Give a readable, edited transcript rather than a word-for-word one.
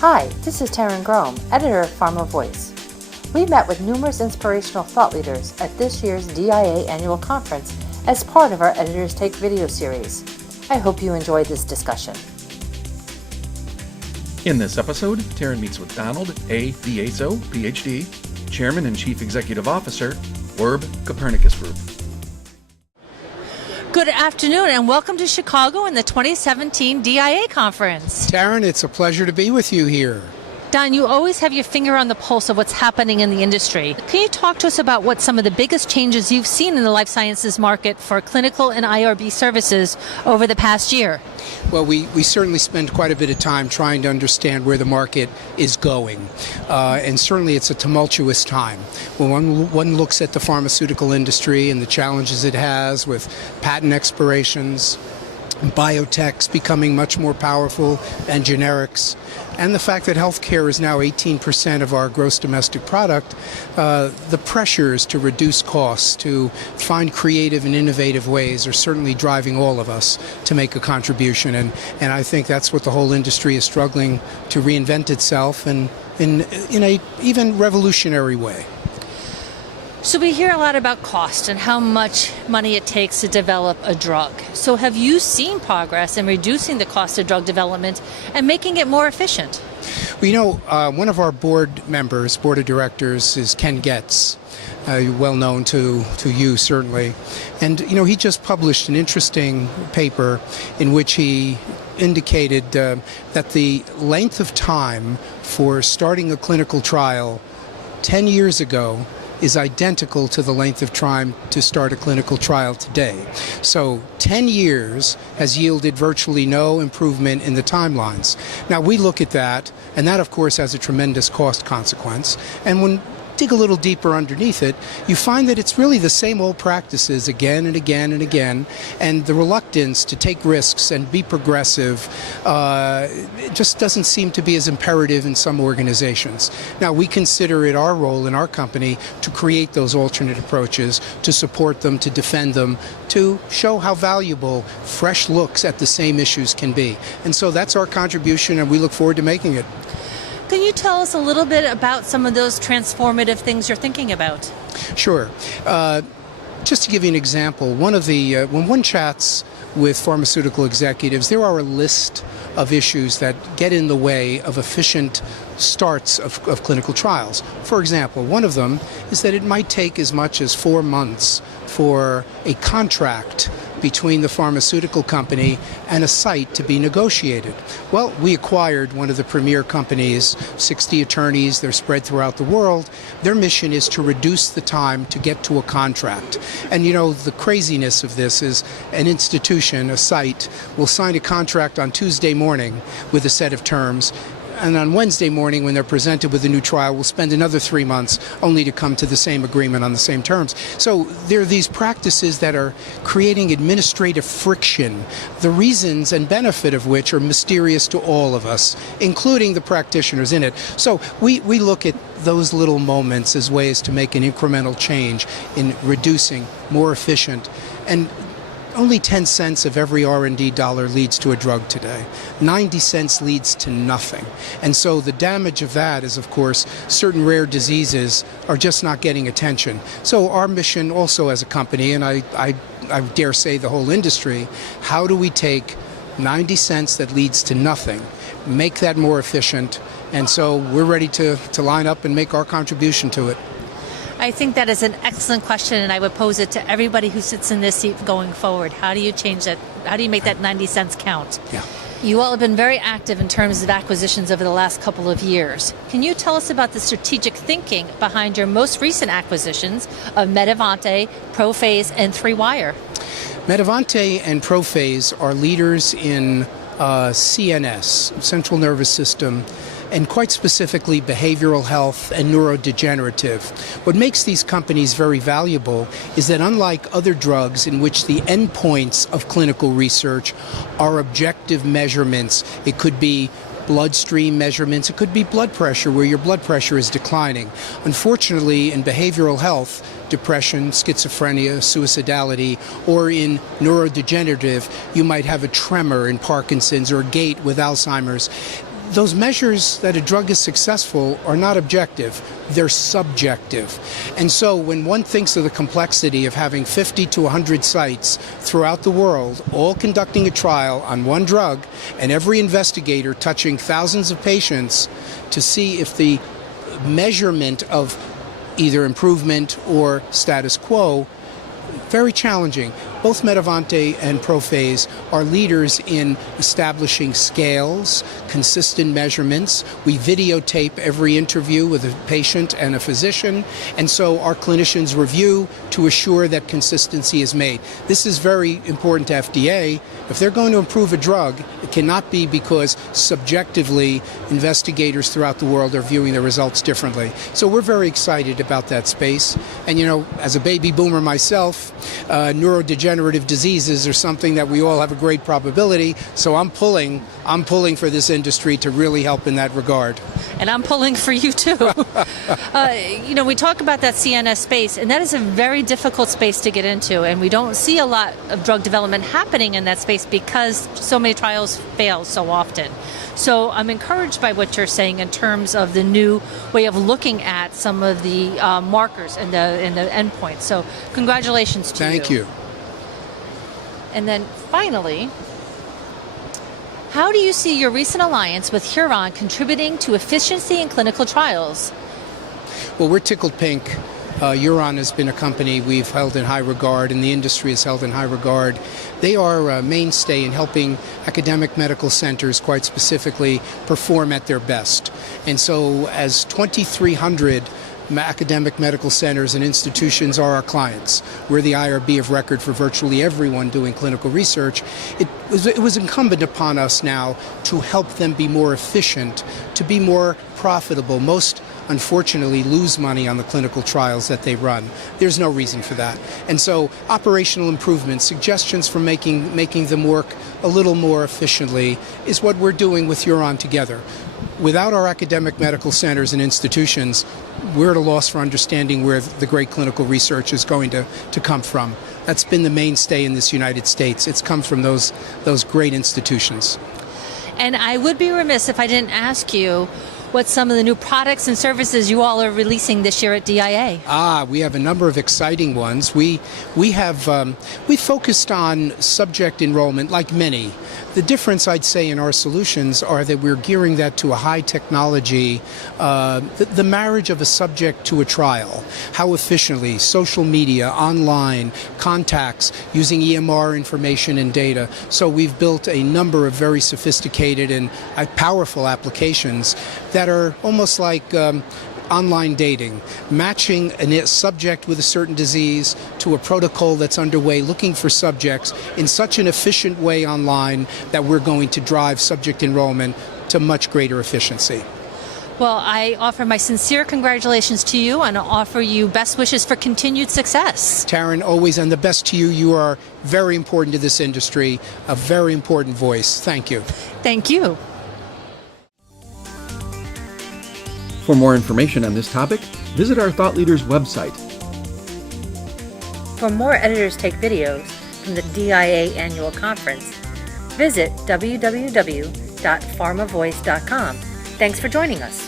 Hi, this is Taryn Grome, editor of Pharma Voice. We met with numerous inspirational thought leaders at this year's DIA annual conference as part of our Editors Take video series. I hope you enjoyed this discussion. In this episode, Taryn meets with Donald A. Diazo, Ph.D., Chairman and Chief Executive Officer, WIRB-Copernicus Group. Good afternoon and welcome to Chicago and the 2017 DIA conference. Taryn, it's a pleasure to be with you here. Don, you always have your finger on the pulse of what's happening in the industry. Can you talk to us about what some of the biggest changes you've seen in the life sciences market for clinical and IRB services over the past year? Well, we certainly spend quite a bit of time trying to understand where the market is going. And certainly it's a tumultuous time. When one looks at the pharmaceutical industry and the challenges it has with patent expirations, biotechs becoming much more powerful and generics, and the fact that healthcare is now 18% of our gross domestic product, the pressures to reduce costs, to find creative and innovative ways are certainly driving all of us to make a contribution. And I think that's what the whole industry is struggling to reinvent itself and in a even revolutionary way. So we hear a lot about cost and how much money it takes to develop a drug. So have you seen progress in reducing the cost of drug development and making it more efficient? Well, one of our board of directors is Ken Getz, well known to you certainly. And, he just published an interesting paper in which he indicated that the length of time for starting a clinical trial 10 years ago is identical to the length of time to start a clinical trial today. So 10 years has yielded virtually no improvement in the timelines. Now we look at that, and that of course has a tremendous cost consequence. And when dig a little deeper underneath it, you find that it's really the same old practices again and again and again, and the reluctance to take risks and be progressive it just doesn't seem to be as imperative in some organizations. Now, we consider it our role in our company to create those alternate approaches, to support them, to defend them, to show how valuable fresh looks at the same issues can be. And so that's our contribution, and we look forward to making it. Can you tell us a little bit about some of those transformative things you're thinking about? Sure. Just to give you an example, when one chats with pharmaceutical executives, there are a list of issues that get in the way of efficient starts of clinical trials. For example, one of them is that it might take as much as 4 months for a contract between the pharmaceutical company and a site to be negotiated. Well, we acquired one of the premier companies, 60 attorneys, they're spread throughout the world. Their mission is to reduce the time to get to a contract. And the craziness of this is an institution, a site, will sign a contract on Tuesday morning with a set of terms, and on Wednesday morning, when they're presented with a new trial, we'll spend another 3 months only to come to the same agreement on the same terms. So there are these practices that are creating administrative friction, the reasons and benefit of which are mysterious to all of us, including the practitioners in it. So we look at those little moments as ways to make an incremental change in reducing, more efficient, and only 10 cents of every R&D dollar leads to a drug today. 90 cents leads to nothing. And so the damage of that is, of course, certain rare diseases are just not getting attention. So our mission also as a company, and I dare say the whole industry, how do we take 90 cents that leads to nothing, make that more efficient? And so we're ready to line up and make our contribution to it. I think that is an excellent question, and I would pose it to everybody who sits in this seat going forward. How do you change that? How do you make that 90 cents count? Yeah. You all have been very active in terms of acquisitions over the last couple of years. Can you tell us about the strategic thinking behind your most recent acquisitions of Metavante, Prophase, and 3Wire? Metavante and Prophase are leaders in CNS, central nervous system, and quite specifically behavioral health and neurodegenerative. What makes these companies very valuable is that unlike other drugs in which the endpoints of clinical research are objective measurements, it could be bloodstream measurements, it could be blood pressure where your blood pressure is declining. Unfortunately, in behavioral health, depression, schizophrenia, suicidality, or in neurodegenerative, you might have a tremor in Parkinson's or a gait with Alzheimer's. those measures that a drug is successful are not objective, they're subjective. And so when one thinks of the complexity of having 50 to 100 sites throughout the world all conducting a trial on one drug and every investigator touching thousands of patients to see if the measurement of either improvement or status quo, very challenging. Both Metavante and Prophase are leaders in establishing scales, consistent measurements. We videotape every interview with a patient and a physician, and so our clinicians review to assure that consistency is made. This is very important to FDA. If they're going to improve a drug, it cannot be because subjectively investigators throughout the world are viewing the results differently. So we're very excited about that space. And as a baby boomer myself, neurodegenerative diseases are something that we all have a great probability. So I'm pulling for this industry to really help in that regard. And I'm pulling for you too. We talk about that CNS space, and that is a very difficult space to get into. And we don't see a lot of drug development happening in that space because so many trials fail so often. So I'm encouraged by what you're saying in terms of the new way of looking at some of the markers and the endpoints. So congratulations to you. Thank you. And then finally, how do you see your recent alliance with Chiron contributing to efficiency in clinical trials? Well, we're tickled pink. Chiron has been a company we've held in high regard, and the industry is held in high regard. They are a mainstay in helping academic medical centers, quite specifically, perform at their best. And so as 2,300 academic medical centers and institutions are our clients, we're the IRB of record for virtually everyone doing clinical research. It was incumbent upon us now to help them be more efficient, to be more profitable. Most, unfortunately, lose money on the clinical trials that they run. There's no reason for that. And so operational improvements, suggestions for making them work a little more efficiently is what we're doing with Chiron together. Without our academic medical centers and institutions, we're at a loss for understanding where the great clinical research is going to come from. That's been the mainstay in this United States. It's come from those great institutions. And I would be remiss if I didn't ask you what some of the new products and services you all are releasing this year at DIA. We have a number of exciting ones. We focused on subject enrollment like many. The difference, I'd say, in our solutions are that we're gearing that to a high technology, the marriage of a subject to a trial, how efficiently, social media, online, contacts, using EMR information and data. So we've built a number of very sophisticated and powerful applications that are almost like online dating, matching a subject with a certain disease to a protocol that's underway, looking for subjects in such an efficient way online that we're going to drive subject enrollment to much greater efficiency. Well, I offer my sincere congratulations to you and offer you best wishes for continued success. Taryn, always, and the best to you. You are very important to this industry, a very important voice. Thank you. Thank you. For more information on this topic, visit our Thought Leaders website. For more Editors Take videos from the DIA Annual Conference, visit www.pharmavoice.com. Thanks for joining us.